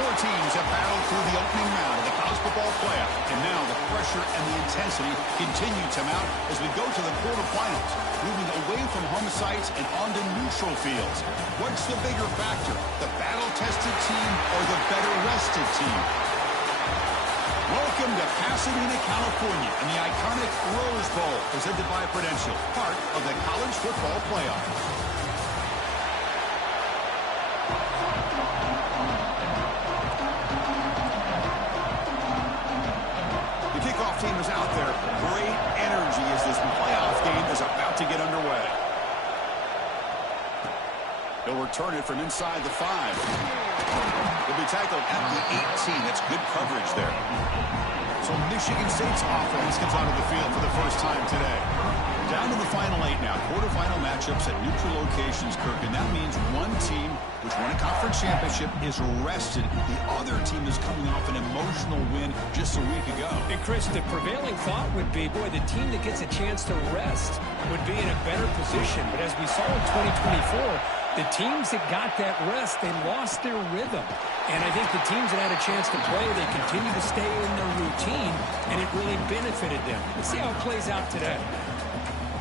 Four teams have battled through the opening round of the college football playoff, and now the pressure and the intensity continue to mount as we go to the quarterfinals, moving away from home sites and onto neutral fields. What's the bigger factor, the battle-tested team or the better-rested team? Welcome to Pasadena, California, and the iconic Rose Bowl, presented by Prudential, part of the college football playoff. Team is out there. Great energy as this playoff game is about to get underway. He'll return it from inside the 5. He'll be tackled at the 18. That's good coverage there. So Michigan State's offense comes onto the field for the first time today. Down to the final 8 now. Quarterfinal matchups at neutral locations, Kirk. And that means one team, which won a conference championship, is rested. The other team is coming off an emotional win just a week ago. And, Chris, the prevailing thought would be, boy, the team that gets a chance to rest would be in a better position. But as we saw in 2024, the teams that got that rest, they lost their rhythm. And I think the teams that had a chance to play, they continue to stay in their routine, and it really benefited them. Let's see how it plays out today.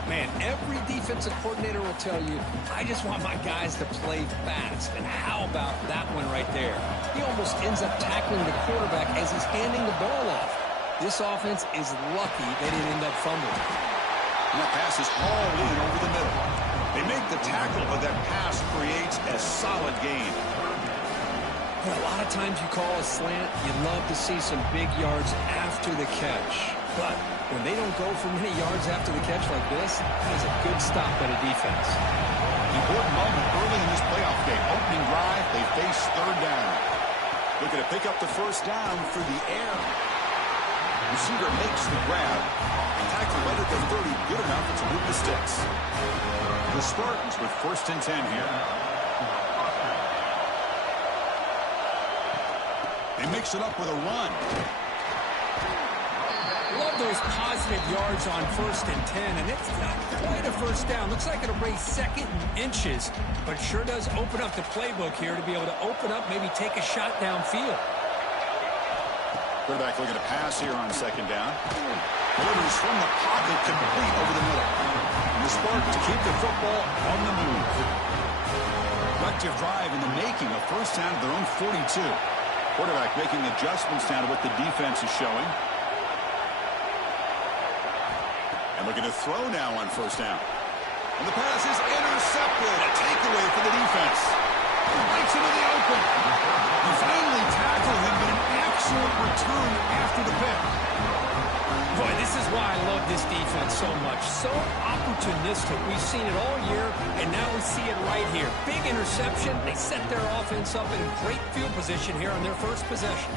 Man, every defensive coordinator will tell you, I just want my guys to play fast. And how about that one right there? He almost ends up tackling the quarterback as he's handing the ball off. This offense is lucky they didn't end up fumbling. And that pass is hauled in over the middle. They make the tackle, but that pass creates a solid gain. Well, a lot of times you call a slant, you'd love to see some big yards after the catch. But when they don't go for many yards after the catch like this, that is a good stop by the defense. Important moment early in this playoff game. Opening drive, they face third down. Looking to pick up the first down through the air. Receiver makes the grab. Tackle right at the 30, good enough to move the sticks. The Spartans with 1st and 10 here. They mix it up with a run. Love those positive yards on 1st and 10, and it's not quite a first down. Looks like it'll bring 2nd and inches, but sure does open up the playbook here to be able to open up, maybe take a shot downfield. Quarterback looking to pass here on 2nd down. Delivers from the pocket, complete over the middle. And the Spartans keep the football on the move. Productive drive in the making, a first down at their own 42. Quarterback making adjustments now to what the defense is showing. And looking to throw now on 1st down. And the pass is intercepted. A takeaway for the defense. Lights into the open. He finally tackled him, but an excellent return after the pick. Boy, this is why I love this defense so much. So opportunistic. We've seen it all year, and now we see it right here. Big interception. They set their offense up in great field position here on their first possession.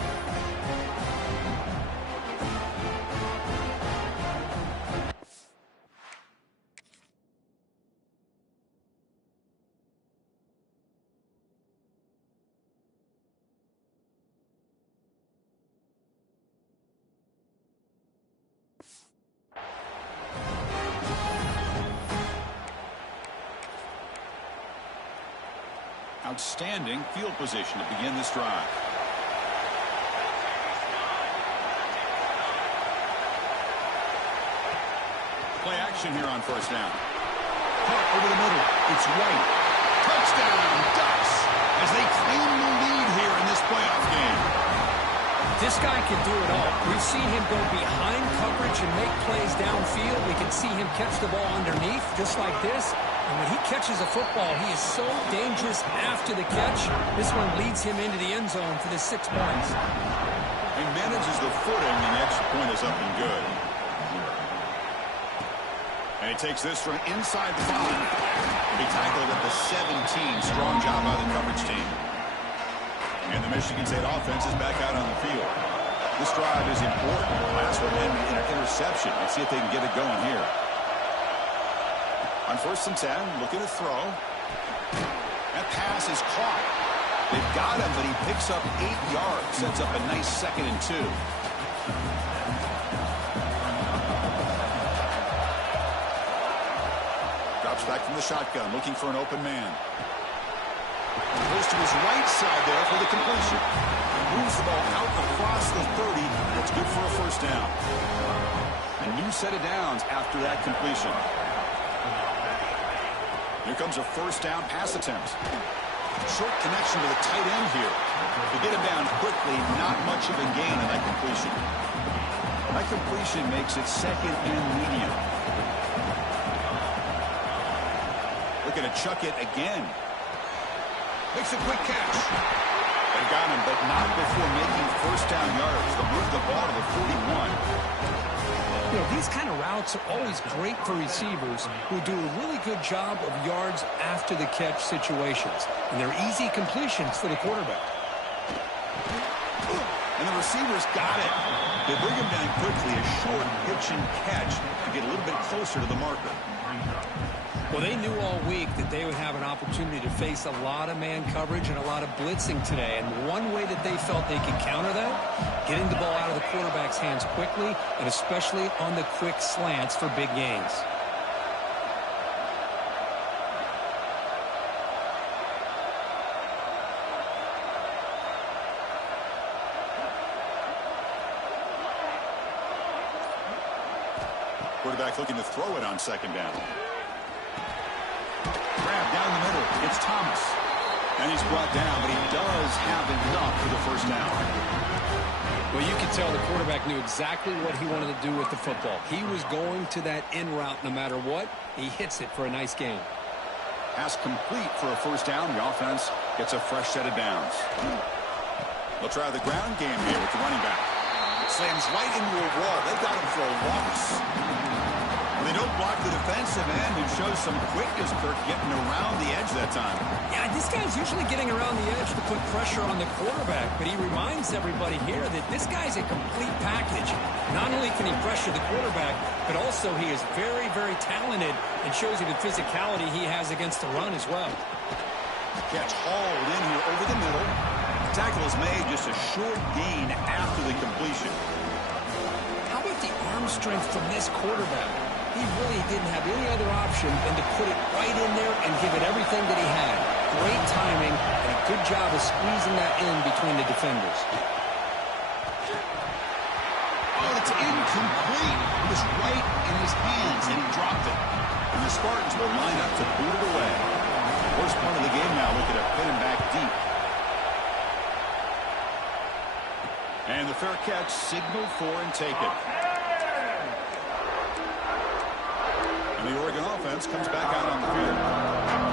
Outstanding field position to begin this drive. Play action here on 1st down. Caught over the middle. It's White. Touchdown, Ducks, as they claim the lead here in this playoff game. This guy can do it all. We've seen him go behind coverage and make plays downfield. We can see him catch the ball underneath, just like this. And when he catches a football, he is so dangerous after the catch. This one leads him into the end zone for the 6 points. He manages the footing, and the extra point is up and good. And he takes this from inside the 5. He tackled at the 17. Strong job by the coverage team. And the Michigan State offense is back out on the field. This drive is important. Last one ended in an interception. Let's see if they can get it going here. On 1st and 10, looking to throw. That pass is caught. They've got him, but he picks up 8 yards. Sets up a nice 2nd and 2. Drops back from the shotgun, looking for an open man. Goes to his right side there for the completion. moves the ball out across the 30, and it's good for a first down. A new set of downs after that completion. Here comes a first down pass attempt. Short connection to the tight end here. To get him down quickly, not much of a gain on that completion. That completion makes it second and medium. Looking to chuck it again. Makes a quick catch. They got him, but not before making first down yards. They'll move the ball to the 41. You know, these kind of routes are always great for receivers who do a really good job of yards after the catch situations. And they're easy completions for the quarterback. And the receivers got it. They bring him down quickly, a short pitch and catch to get a little bit closer to the marker. Well, they knew all week that they would have an opportunity to face a lot of man coverage and a lot of blitzing today. And one way that they felt they could counter that, getting the ball out of the quarterback's hands quickly, and especially on the quick slants for big gains. Quarterback looking to throw it on second down. Grab down the middle. It's Thomas. And he's brought down, but he does have enough for the first down. Well, you can tell the quarterback knew exactly what he wanted to do with the football. He was going to that in route no matter what. He hits it for a nice gain. Pass complete for a first down. The offense gets a fresh set of downs. They'll try the ground game here with the running back. Slams right into a wall. They got him for a loss. They don't block the defensive end and shows some quickness, Kirk, getting around the edge that time. Yeah, this guy's usually getting around the edge to put pressure on the quarterback, but he reminds everybody here that this guy's a complete package. Not only can he pressure the quarterback, but also he is very, very talented and shows you the physicality he has against the run as well. Catch hauled in here over the middle. Tackle is made, just a short gain after the completion. How about the arm strength from this quarterback? He really didn't have any other option than to put it right in there and give it everything that he had. Great timing and a good job of squeezing that in between the defenders. Oh, it's incomplete. It was right in his hands, and he dropped it. And the Spartans will line up to boot it away. First part of the game now, looking to pin him back deep. And the fair catch signaled for and taken. And the Oregon offense comes back out on the field.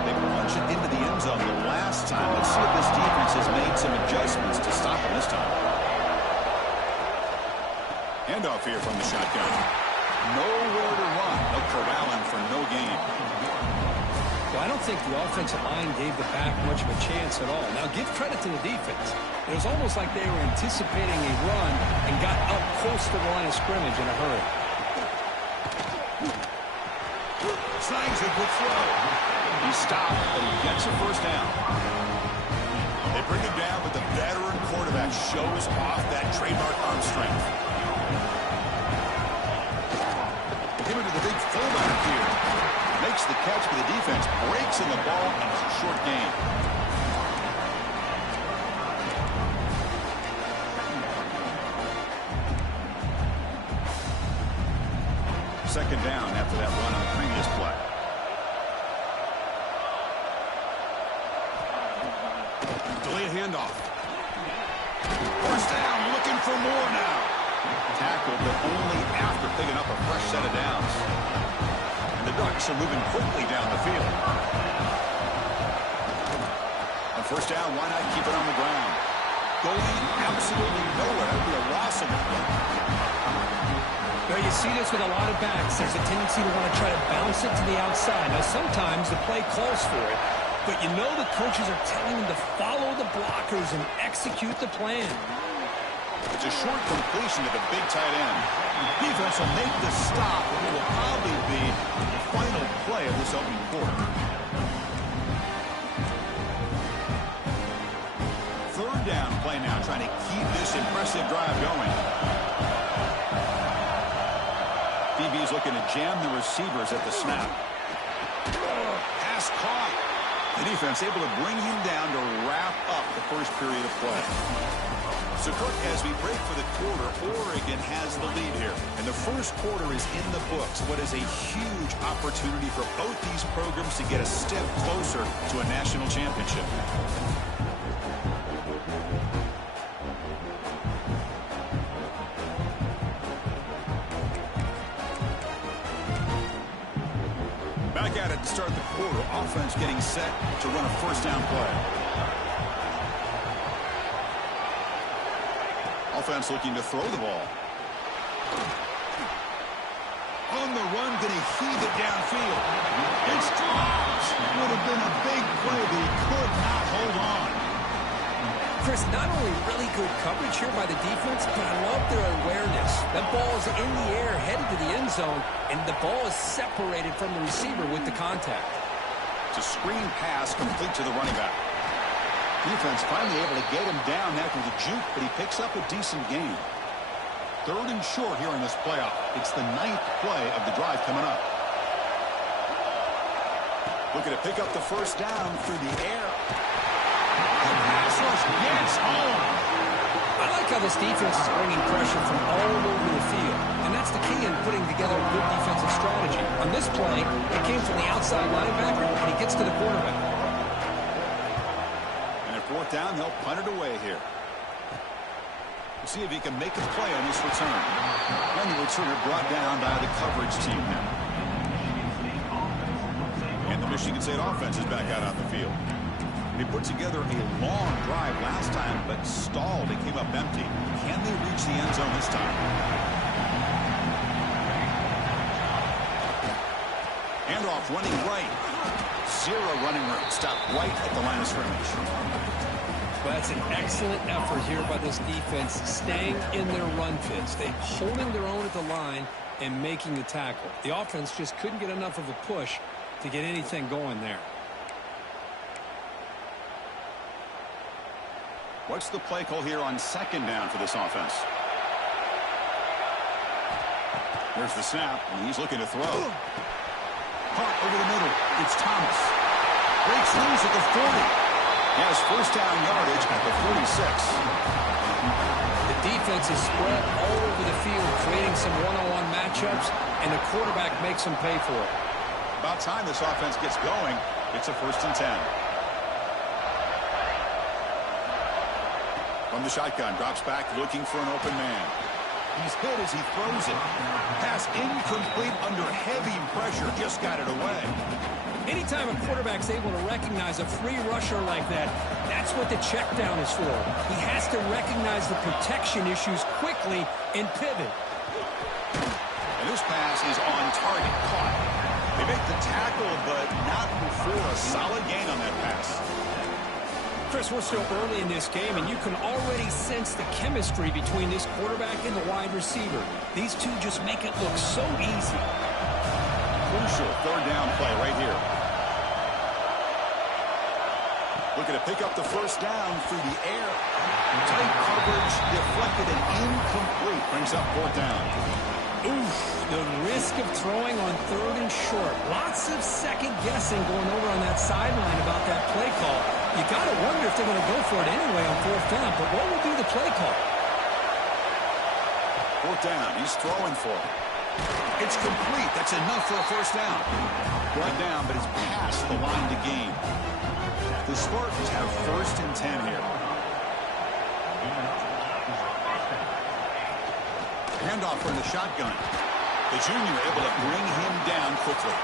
They punch it into the end zone the last time. Let's see if this defense has made some adjustments to stop him this time. Handoff here from the shotgun. Nowhere to run. They'll corral him for no gain. Well, I don't think the offensive line gave the back much of a chance at all. Now, give credit to the defense. It was almost like they were anticipating a run and got up close to the line of scrimmage in a hurry. Slangs a good throw. He stopped, but he gets a first down. They bring him down, but the veteran quarterback shows off that trademark arm strength. Give it to the big fullback here. Makes the catch, but the defense breaks in the ball, and it's a short gain. Second down after that run on the previous play. Delayed handoff. First down, looking for more now. Tackled, but only after picking up a fresh set of downs. And the Ducks are moving quickly down the field. On first down, why not keep it on the ground? Going absolutely nowhere. That would be a loss of the play. Well, you see this with a lot of backs. There's a tendency to want to try to bounce it to the outside. Now, sometimes the play calls for it, but you know the coaches are telling them to follow the blockers and execute the plan. It's a short completion to the big tight end. Defense will make the stop, and it will probably be the final play of this opening quarter. Third down play now, trying to keep this impressive drive going. DB's looking to jam the receivers at the snap. Pass caught. The defense able to bring him down to wrap up the first period of play. So, Cook, as we break for the quarter, Oregon has the lead here. And the first quarter is in the books. What is a huge opportunity for both these programs to get a step closer to a national championship. Back at it to start the quarter. Offense getting set to run a first down play. Offense looking to throw the ball. On the run, going to heave it downfield. It's dropped. Would have been a big play, but he could not hold on. Chris, not only really good coverage here by the defense, but I love their awareness. That ball is in the air, headed to the end zone, and the ball is separated from the receiver with the contact. It's a screen pass complete to the running back. Defense finally able to get him down after the juke, but he picks up a decent gain. 3rd and short here in this playoff. It's the 9th play of the drive coming up. Looking to pick up the first down through the air. The pass rush gets home. I like how this defense is bringing pressure from all over the field, and that's the key in putting together a good defensive strategy. On this play, it came from the outside linebacker, and he gets to the quarterback. 4th down, they'll punt it away here. We'll see if he can make a play on this return. And the returner brought down by the coverage team now. And the Michigan State offense is back out on the field. They put together a long drive last time, but stalled and came up empty. Can they reach the end zone this time? Handoff running right. 0 running room. Stop right at the line of scrimmage. Well, that's an excellent effort here by this defense, staying in their run fits. They holding their own at the line and making the tackle. The offense just couldn't get enough of a push to get anything going there. What's the play call here on 2nd down for this offense? There's the snap, and he's looking to throw. Caught over the middle. It's Thomas. Breaks loose at the 40. He has first down yardage at the 46. The defense is spread all over the field, creating some one-on-one matchups, and the quarterback makes them pay for it. About time this offense gets going. It's a 1st and 10. From the shotgun, drops back looking for an open man. He's hit as he throws it. Pass incomplete under heavy pressure. Just got it away. Anytime a quarterback's able to recognize a free rusher like that, that's what the check down is for. He has to recognize the protection issues quickly and pivot. And this pass is on target. Caught. They make the tackle, but not before a solid gain on that pass. Chris, we're still early in this game, and you can already sense the chemistry between this quarterback and the wide receiver. These two just make it look so easy. Crucial 3rd down play right here. Looking to pick up the first down through the air. Tight coverage, deflected and incomplete. Brings up 4th down. Oof, the risk of throwing on 3rd and short. Lots of second guessing going over on that sideline about that play call. You got to wonder if they're going to go for it anyway on 4th down, but what will be the play call? 4th down, he's throwing for it. It's complete. That's enough for a first down. Brought down, but it's past the line to gain. The Spartans have 1st and 10 here. Handoff from the shotgun. The junior able to bring him down quickly.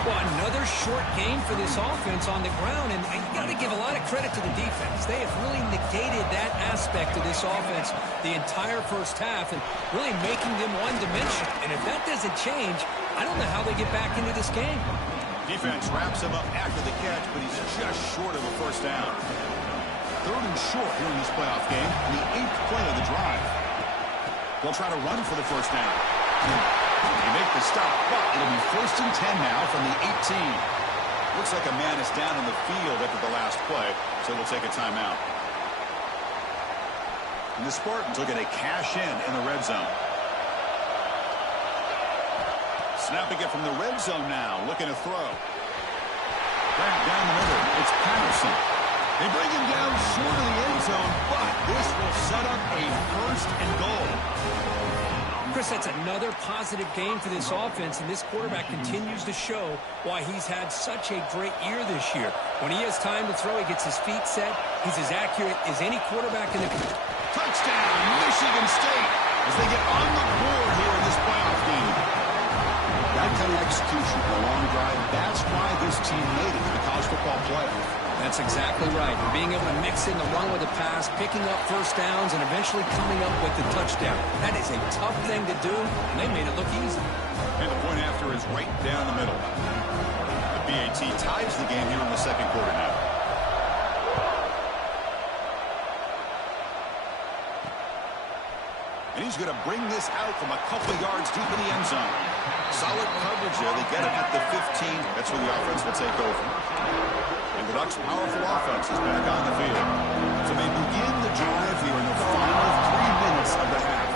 Well, another short game for this offense on the ground, and you got to give a lot of credit to the defense. They have really negated that aspect of this offense the entire first half and really making them one-dimensional. And if that doesn't change, I don't know how they get back into this game. Defense wraps him up after the catch, but he's just short of a first down. 3rd and short here in this playoff game, the 8th play of the drive. They'll try to run for the first down. They make the stop, but it'll be 1st and 10 now from the 18. Looks like a man is down in the field after the last play, so we'll take a timeout. And the Spartans looking to cash in the red zone. Snapping it from the red zone now, looking to throw. Back down the middle, it's Patterson. They bring him down short of the end zone, but this will set up a first and goal. Chris, that's another positive game for this offense, and this quarterback continues to show why he's had such a great year this year. When he has time to throw, he gets his feet set. He's as accurate as any quarterback in the country. Touchdown, Michigan State, as they get on the board here in this playoff game. That kind of execution for a long drive, that's why this team made it to the college football playoff. That's exactly right. Being able to mix in the run with the pass, picking up first downs, and eventually coming up with the touchdown. That is a tough thing to do, and they made it look easy. And the point after is right down the middle. The BAT ties the game here in the second quarter now. And he's going to bring this out from a couple yards deep in the end zone. Solid coverage there. They get it at the 15. That's where the offense will take over. And the Ducks' powerful offense is back on the field. So they begin the drive here in the final 3 minutes of the half.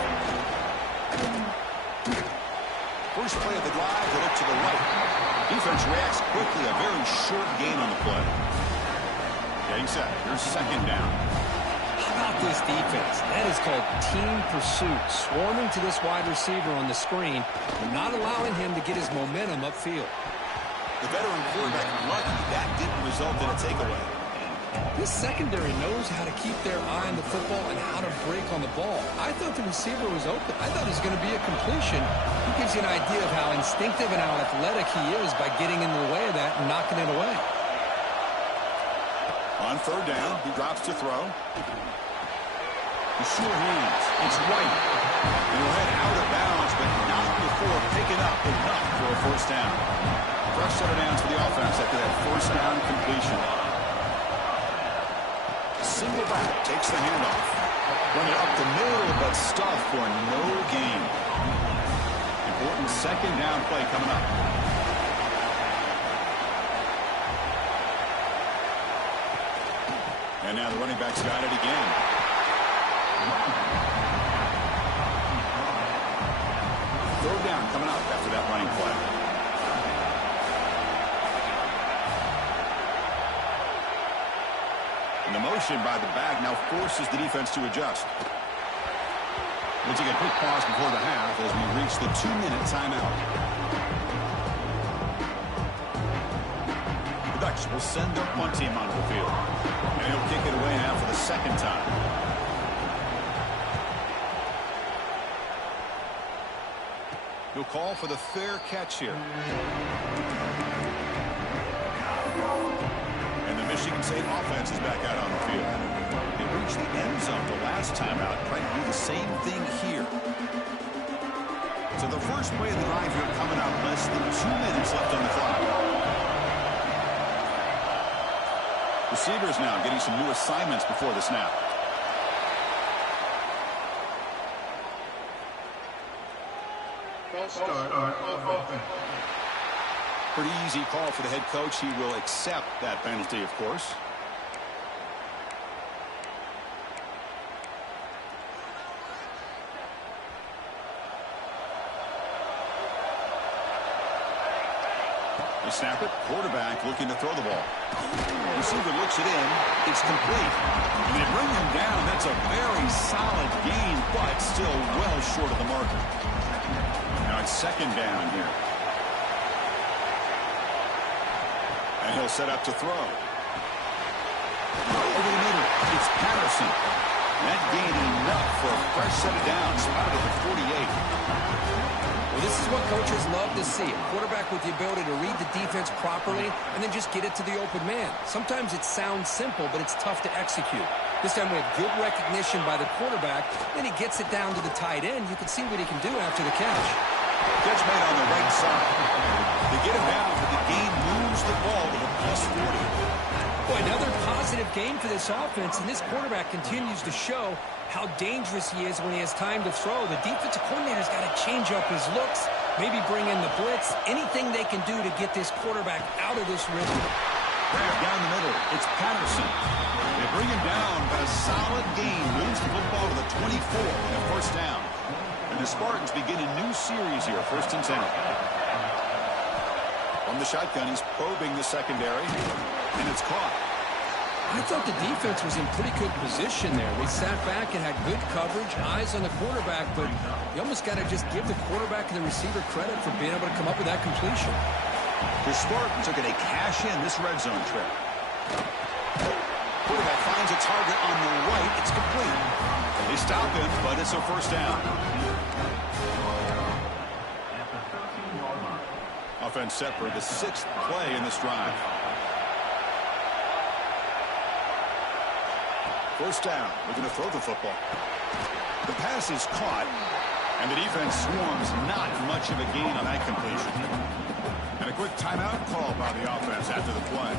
First play of the drive, they look to the right. Defense reacts quickly. A very short gain on the play. Getting set. Here's second down. How about this defense? That is called team pursuit. Swarming to this wide receiver on the screen and not allowing him to get his momentum upfield. The veteran quarterback lucky that didn't result in a takeaway. This secondary knows how to keep their eye on the football and how to break on the ball. I thought the receiver was open. I thought it was going to be a completion. It gives you an idea of how instinctive and how athletic he is by getting into the way of that and knocking it away. On third down, he drops to throw. The sure hands. It's White. And he'll head out of bounds, but not before picking up enough for a first down. Fresh set of downs for the offense after that first down completion. Single back takes the handoff. Run it up the middle, but stuff for no gain. Important second down play coming up. And now the running back's got it again. Third down coming up after that running play. And the motion by the back now forces the defense to adjust. We'll take a quick pause before the half as we reach the 2-minute timeout. The Ducks will send their punt team onto the field. And he'll kick it away now for the second time. He'll call for the fair catch here. And the Michigan State offense is back out on the field. They reached the end zone the last time out, trying to do the same thing here. So the first play of the drive here coming up, less than 2 minutes left on the clock. Receivers now getting some new assignments before the snap. Pretty easy call for the head coach. He will accept that penalty, of course. They snap it. Quarterback looking to throw the ball. Receiver looks it in. It's complete. And they bring him down. That's a very solid gain, but still well short of the marker. Now it's second down here. And he'll set up to throw. Over the middle, it's Patterson. That gained enough for a fresh set of downs. Spotted at the 48. Well, this is what coaches love to see. A quarterback with the ability to read the defense properly and then just get it to the open man. Sometimes it sounds simple, but it's tough to execute. This time we have good recognition by the quarterback. Then he gets it down to the tight end. You can see what he can do after the catch. Catch made on the right side. They get him down, but the gain moves the ball to the plus 40. Boy, another positive game for this offense, and this quarterback continues to show how dangerous he is when he has time to throw. The defensive coordinator's got to change up his looks, maybe bring in the blitz, anything they can do to get this quarterback out of this rhythm. Grab down the middle. It's Patterson. They bring him down, but a solid gain moves the football to the 24 and a first down. And the Spartans begin a new series here, 1st and 10. From the shotgun, he's probing the secondary, and it's caught. I thought the defense was in pretty good position there. They sat back and had good coverage, eyes on the quarterback, but you almost got to just give the quarterback and the receiver credit for being able to come up with that completion. The Spartans are going to cash in this red zone trip. Quarterback finds a target on the right. It's complete. They stop him, but it's a first down. Offense set for the 6th play in this drive. First down. We're going to throw the football. The pass is caught, and the defense swarms not much of a gain on that completion. And a quick timeout call by the offense after the play.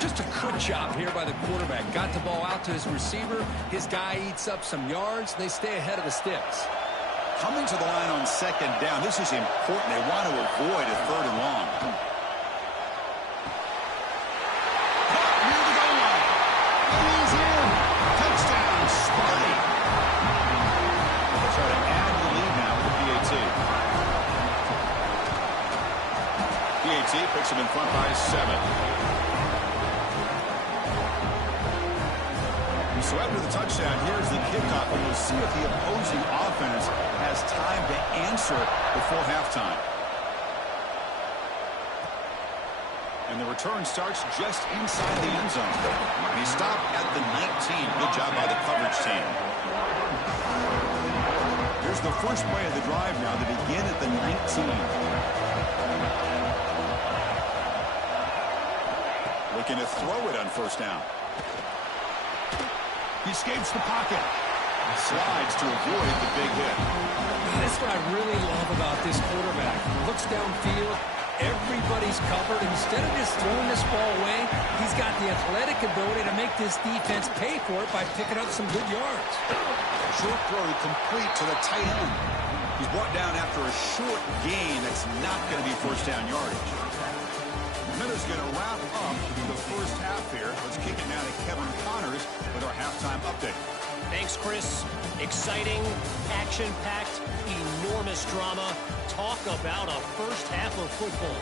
Just a good job here by the quarterback. Got the ball out to his receiver. His guy eats up some yards. They stay ahead of the sticks. Coming to the line on 2nd down. This is important. They want to avoid a 3rd and long. Caught near the goal line. He's in. Touchdown, Sparty. They'll try to add the lead now with the PAT. PAT picks him in front by 7. So after the touchdown, here's the kickoff, and we'll see if the opposing offense has time to answer before halftime. And the return starts just inside the end zone. And he stopped at the 19. Good job by the coverage team. Here's the first play of the drive now to begin at the 19. Looking to throw it on first down. He escapes the pocket. Slides to avoid the big hit. That's what I really love about this quarterback. Looks downfield. Everybody's covered. Instead of just throwing this ball away, he's got the athletic ability to make this defense pay for it by picking up some good yards. Short throw complete to the tight end. He's brought down after a short gain. That's not going to be first down yardage. Miller's going to wrap up the first half here. Let's kick it now to Kevin Connors with our halftime update. Thanks, Chris. Exciting, action-packed, enormous drama. Talk about a first half of football.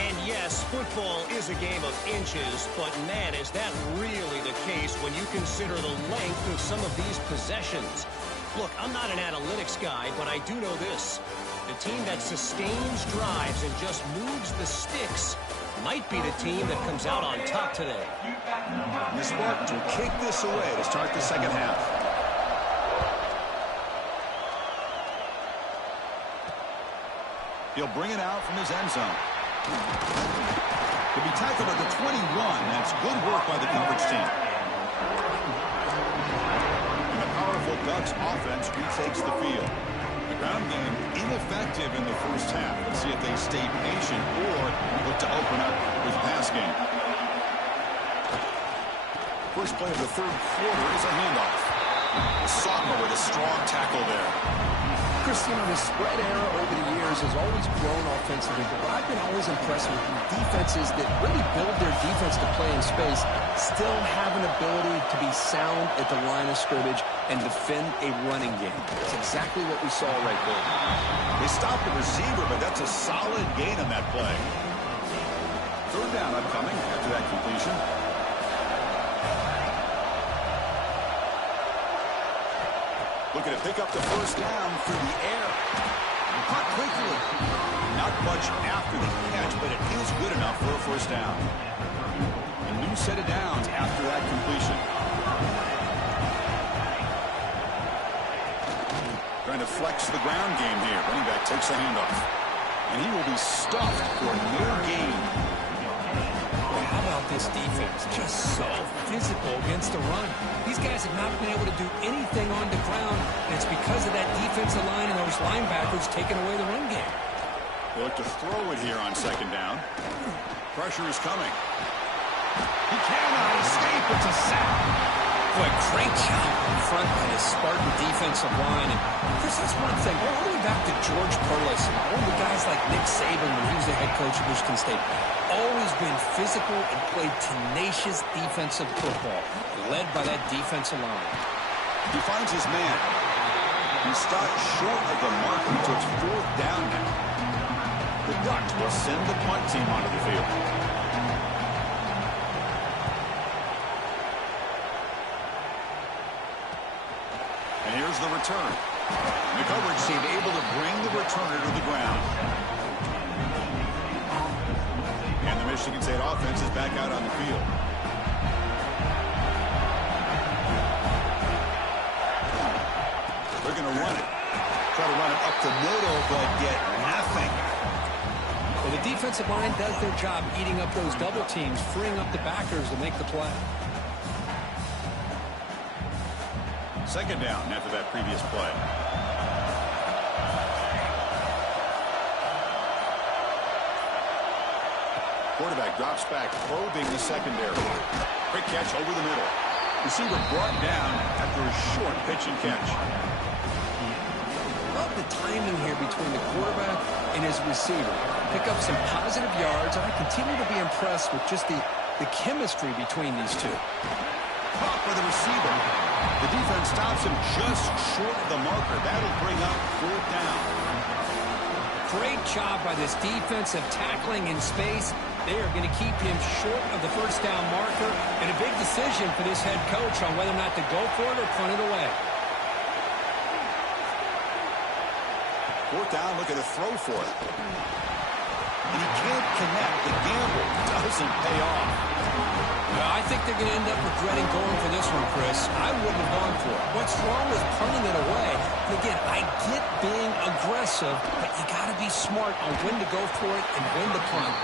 And yes, football is a game of inches, but man, is that really the case when you consider the length of some of these possessions. Look, I'm not an analytics guy, but I do know this. The team that sustains drives and just moves the sticks might be the team that comes out on top today. The Spartans will kick this away to start the second half. He'll bring it out from his end zone. He'll be tackled at the 21. That's good work by the coverage team. And the powerful Ducks offense retakes the field. The ground game ineffective in the first half. Let's see if they stay patient or look to open up with pass game. First play of the 3rd quarter is a handoff. Sophomore with a strong tackle there. Christian, the spread era over the years has always grown offensively, but I've been always impressed with defenses that really build their defense to play in space, still have an ability to be sound at the line of scrimmage and defend a running game. That's exactly what we saw right there. They stopped the receiver, but that's a solid gain on that play. 3rd down upcoming after that completion. Looking to pick up the first down through the air. Caught quickly. Not much after the catch, but it is good enough for a first down. A new set of downs after that completion. Trying to flex the ground game here. Running back takes the handoff. And he will be stuffed for no gain. How about this defense? Just so physical against the run. These guys have not been able to do anything on the ground, and it's because of that defensive line and those linebackers taking away the run game. They look to throw it here on 2nd down. Pressure is coming. He cannot escape. It's a sack. Boy, great job in front of his Spartan defensive line. And Chris, that's one thing. All the way back to George Perlis and all the guys like Nick Saban when he was the head coach of Michigan State. Always been physical and played tenacious defensive football, led by that defensive line. He finds his man. He stopped short of the mark until it's 4th down now. The Ducks will send the punt team onto the field. And here's the return. The coverage team able to bring the returner to the ground. And the Michigan State offense is back out on the field. They're going to run it. Try to run it up the middle, but get nothing. Well, the defensive line does their job eating up those double teams, freeing up the backers to make the play. Second down after that previous play. Quarterback drops back, probing the secondary. Quick catch over the middle. Receiver brought down after a short pitch and catch. Love the timing here between the quarterback and his receiver. Pick up some positive yards, and I continue to be impressed with just the chemistry between these two. Caught by the receiver. The defense stops him just short of the marker. That'll bring up 4th down. Great job by this defense of tackling in space. They are going to keep him short of the 1st down marker, and a big decision for this head coach on whether or not to go for it or punt it away. 4th down, look at a throw for it. And he can't connect. The gamble doesn't pay off. I think they're going to end up regretting going for this one, Chris. I wouldn't have gone for it. What's wrong with punting it away? And again, I get being aggressive, but you got to be smart on when to go for it and when to punt.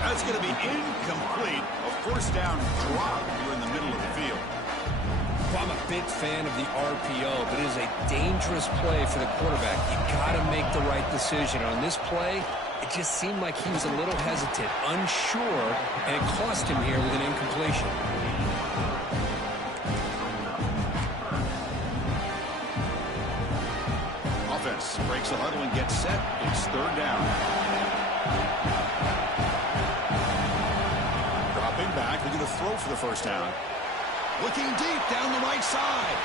That's going to be incomplete. A 1st down drop here in the middle of the field. Well, I'm a big fan of the RPO, but it is a dangerous play for the quarterback. You got to make the right decision. On this play, it just seemed like he was a little hesitant, unsure, and it cost him here with an incompletion. Offense breaks the huddle and gets set. It's 3rd down. Dropping back, looking to throw for the 1st down. Looking deep down the right side.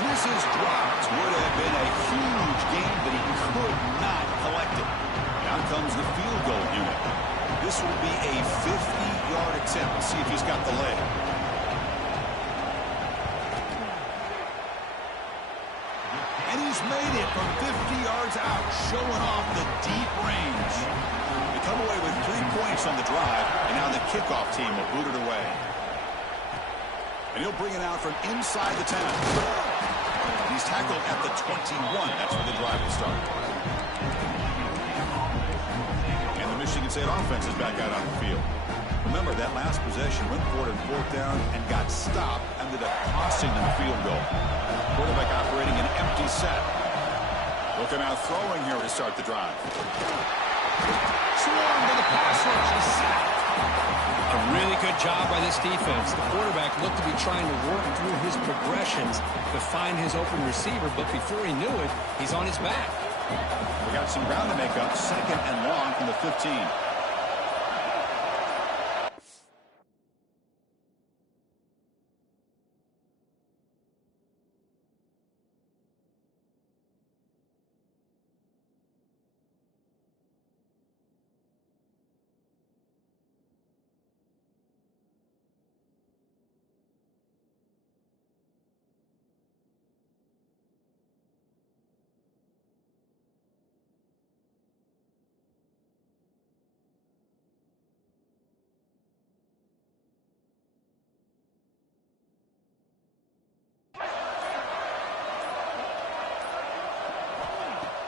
And this is dropped. Would have been a huge gain, but he could not collect it. Now comes the field goal unit. This will be a 50-yard attempt. Let's see if he's got the leg. And he's made it from 50 yards out, showing off the deep range. They come away with 3 points on the drive, and now the kickoff team will boot it away. And he'll bring it out from inside the 10. He's tackled at the 21. That's where the drive will start. And the Michigan State offense is back out on the field. Remember, that last possession went forward and 4th down and got stopped, ended up costing them a field goal. Quarterback operating an empty set. He'll come out throwing here to start the drive. Swarm to the pass rush. A sack. A really good job by this defense. The quarterback looked to be trying to work through his progressions to find his open receiver, but before he knew it, he's on his back. We got some ground to make up. 2nd and long from the 15.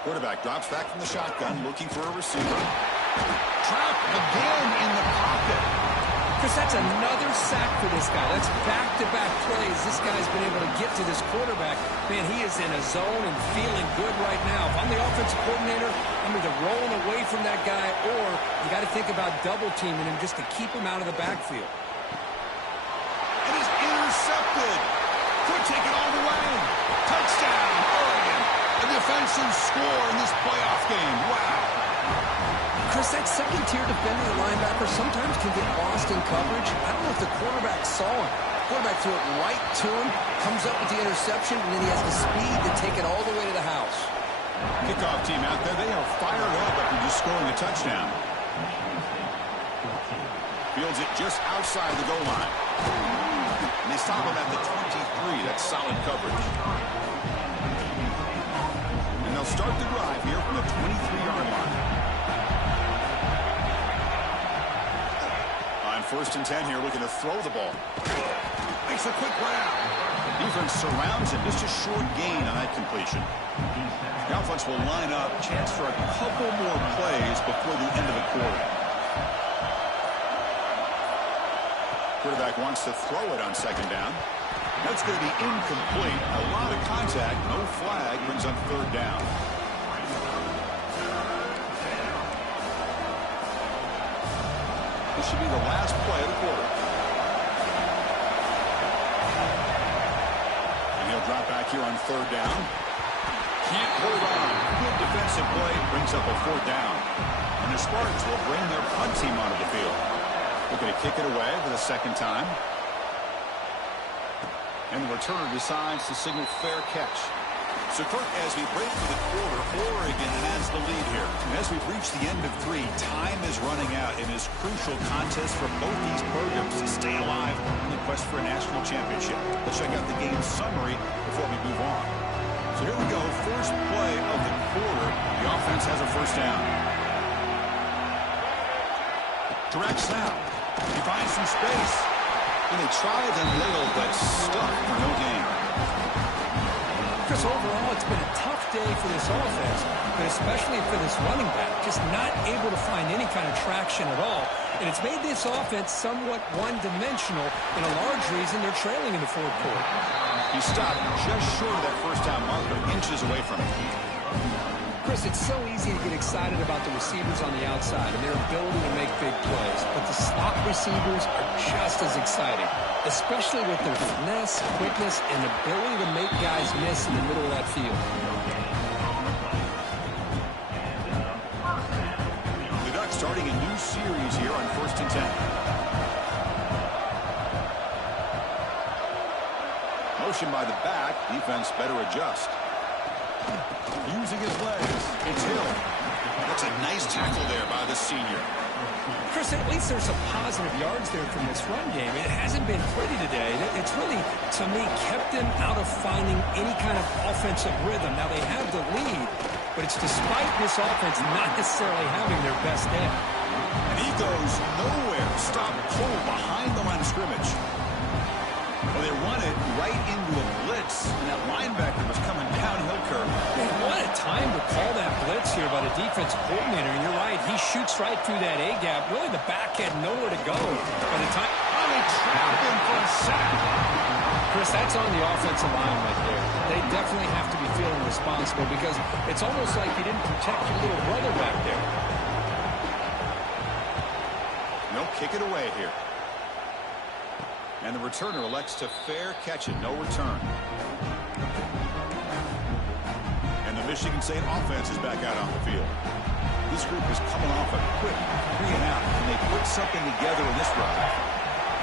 Quarterback drops back from the shotgun, looking for a receiver. Trapped again in the pocket. Because that's another sack for this guy. That's back-to-back plays. This guy's been able to get to this quarterback. Man, he is in a zone and feeling good right now. If I'm the offensive coordinator, I'm either rolling away from that guy or you got to think about double-teaming him just to keep him out of the backfield. It is intercepted. Could take it all the way. Touchdown, Oregon. A defensive score in this playoff game. Wow. Chris, that second-tier defender, the linebacker, sometimes can get lost in coverage. I don't know if the quarterback saw him. The quarterback threw it right to him, comes up with the interception, and then he has the speed to take it all the way to the house. Kickoff team out there. They are fired up after just scoring a touchdown. Fields it just outside the goal line. And they stop him at the 23. 3. That's solid coverage. And they'll start the drive here from the 23-yard line. On 1st and 10 here, looking to throw the ball. Makes a quick grab. Defense surrounds him. Just a short gain on that completion. The offense will line up. Chance for a couple more plays before the end of the quarter. Quarterback wants to throw it on 2nd down. That's going to be incomplete. A lot of contact. No flag. Brings up 3rd down. This should be the last play of the quarter. And he'll drop back here on 3rd down. Can't hold on. Good defensive play. Brings up a 4th down. And the Spartans will bring their punt team onto the field. They're going to kick it away for the 2nd time. And the returner decides to signal fair catch. So, Kirk, as we break for the quarter, Oregon has the lead here. And as we've reached the end of 3, time is running out in this crucial contest for both these programs to stay alive in the quest for a national championship. Let's check out the game summary before we move on. So here we go. First play of the quarter. The offense has a 1st down. Direct snap. He finds some space. And they tried a little, but stuck for no gain. Chris, overall, it's been a tough day for this offense, but especially for this running back. Just not able to find any kind of traction at all. And it's made this offense somewhat one-dimensional, and a large reason they're trailing in the 4th quarter. He stopped just short of that 1st down marker, inches away from it. Chris, it's so easy to get excited about the receivers on the outside and their ability to make big plays, but the slot receivers are just as exciting, especially with their finesse, quickness, and ability to make guys miss in the middle of that field. The Ducks starting a new series here on 1st and 10. Motion by the back. Defense better adjust. Using his legs. It's Hill. That's a nice tackle there by the senior. Chris, at least there's some positive yards there from this run game. It hasn't been pretty today. It's really, to me, kept them out of finding any kind of offensive rhythm. Now, they have the lead, but it's despite this offense not necessarily having their best day. And he goes nowhere. Stop cold behind the line of scrimmage. Well, they run it right into a blitz, and that linebacker was coming downhill curve. Man, what a time to call that blitz here by the defensive coordinator. And you're right, he shoots right through that A-gap. Really, the back had nowhere to go by the time. Oh, they trapped him for a sack. Chris, that's on the offensive line right there. They definitely have to be feeling responsible because it's almost like you didn't protect your little brother back there. No, kick it away here. And the returner elects to fair catch it. No return. And the Michigan State offense is back out on the field. This group is coming off a quick 3 and out, and they put something together in this drive.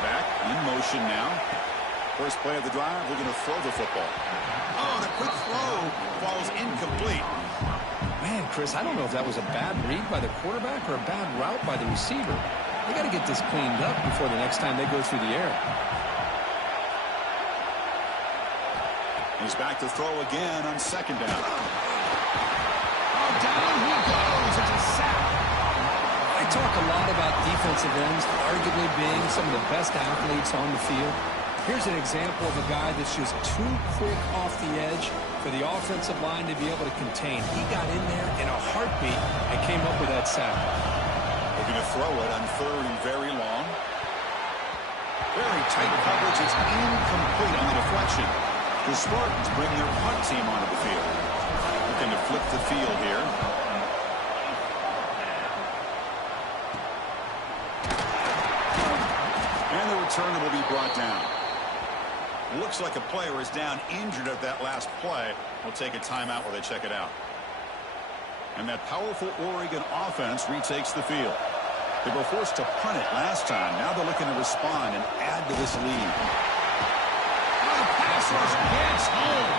Back in motion now. First play of the drive, we're going to throw the football. Oh, the quick throw falls incomplete. Man, Chris, I don't know if that was a bad read by the quarterback or a bad route by the receiver. They got to get this cleaned up before the next time they go through the air. He's back to throw again on 2nd down. Oh, down he goes. It's a sack. I talk a lot about defensive ends arguably being some of the best athletes on the field. Here's an example of a guy that's just too quick off the edge for the offensive line to be able to contain. He got in there in a heartbeat and came up with that sack. They're going to throw it on 3rd and very long. Very tight coverage. It's incomplete on the deflection. The Spartans bring their punt team onto the field. Looking to flip the field here. And the returner will be brought down. Looks like a player is down injured at that last play. We'll take a timeout while they check it out. And that powerful Oregon offense retakes the field. They were forced to punt it last time. Now they're looking to respond and add to this lead. Oh, the pass rush gets home.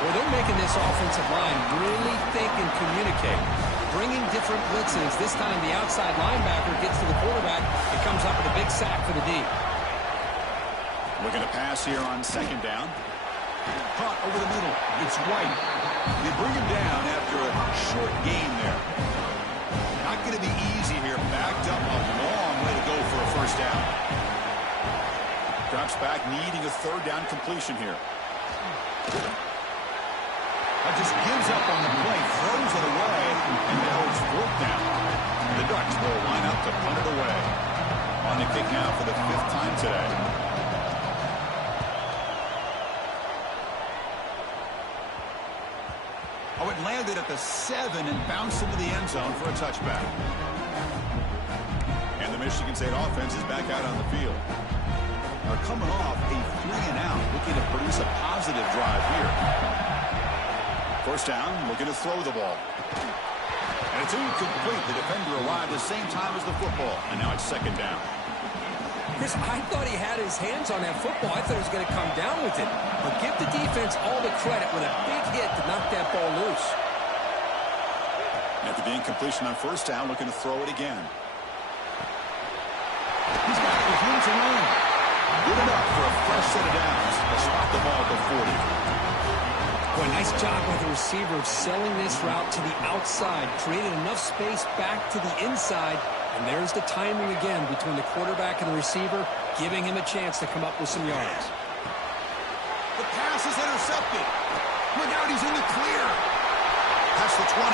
Well, they're making this offensive line really think and communicate. Bringing different blitzes. This time the outside linebacker gets to the quarterback. It comes up with a big sack for the D. Looking to pass here on second down. Caught over the middle. It's White. They bring him down after a short gain there. Not going to be easy here. Backed up a long way to go for a first down. Drops back, needing a third down completion here. That just gives up on the play, throws it away, and now it's fourth down. The Ducks will line up to punt it away. On the kick now for the 5th time today. Oh, it landed at the 7 and bounced into the end zone for a touchback. And the Michigan State offense is back out on the field. They're coming off a 3-and-out, looking to produce a positive drive here. First down, looking to throw the ball. And it's incomplete. The defender arrived the same time as the football, and now it's second down. Chris, I thought he had his hands on that football. I thought he was going to come down with it. But give the defense all the credit with a big hit to knock that ball loose. After the incompletion on first down, looking to throw it again. He's got the room to run. Good enough for a fresh set of downs. They'll spot the ball at the 40. Boy, nice job by the receiver of selling this route to the outside. Created enough space back to the inside. And there's the timing again between the quarterback and the receiver, giving him a chance to come up with some yards. The pass is intercepted. Look out, he's in the clear. That's the 20.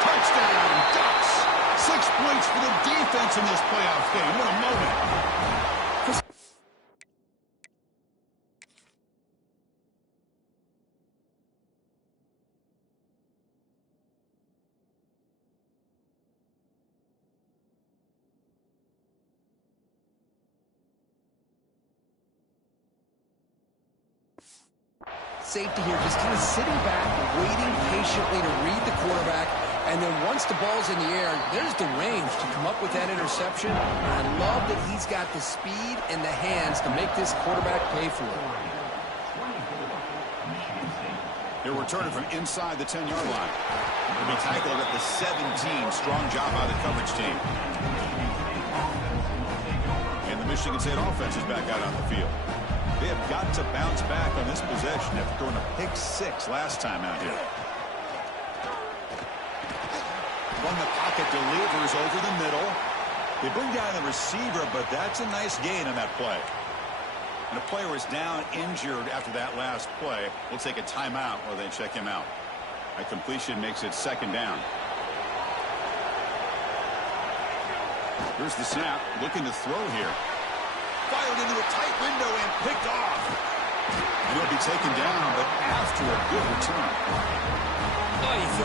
Touchdown, Ducks. 6 points for the defense in this playoff game. What a moment. Safety here just kind of sitting back, waiting patiently to read the quarterback, and then once the ball's in the air, there's the range to come up with that interception. I love that he's got the speed and the hands to make this quarterback pay for it. They're returning from inside the 10-yard line. They'll be tackled at the 17. Strong job by the coverage team. And the Michigan State offense is back out on the field. They have got to bounce back on this possession after throwing a pick 6 last time out here. From the pocket, delivers over the middle. They bring down the receiver, but that's a nice gain on that play. And the player is down injured after that last play. We'll take a timeout while they check him out. That completion makes it second down. Here's the snap, looking to throw here. Fired into a tight window and picked off. And he'll be taken down, but after a good return. Oh, you feel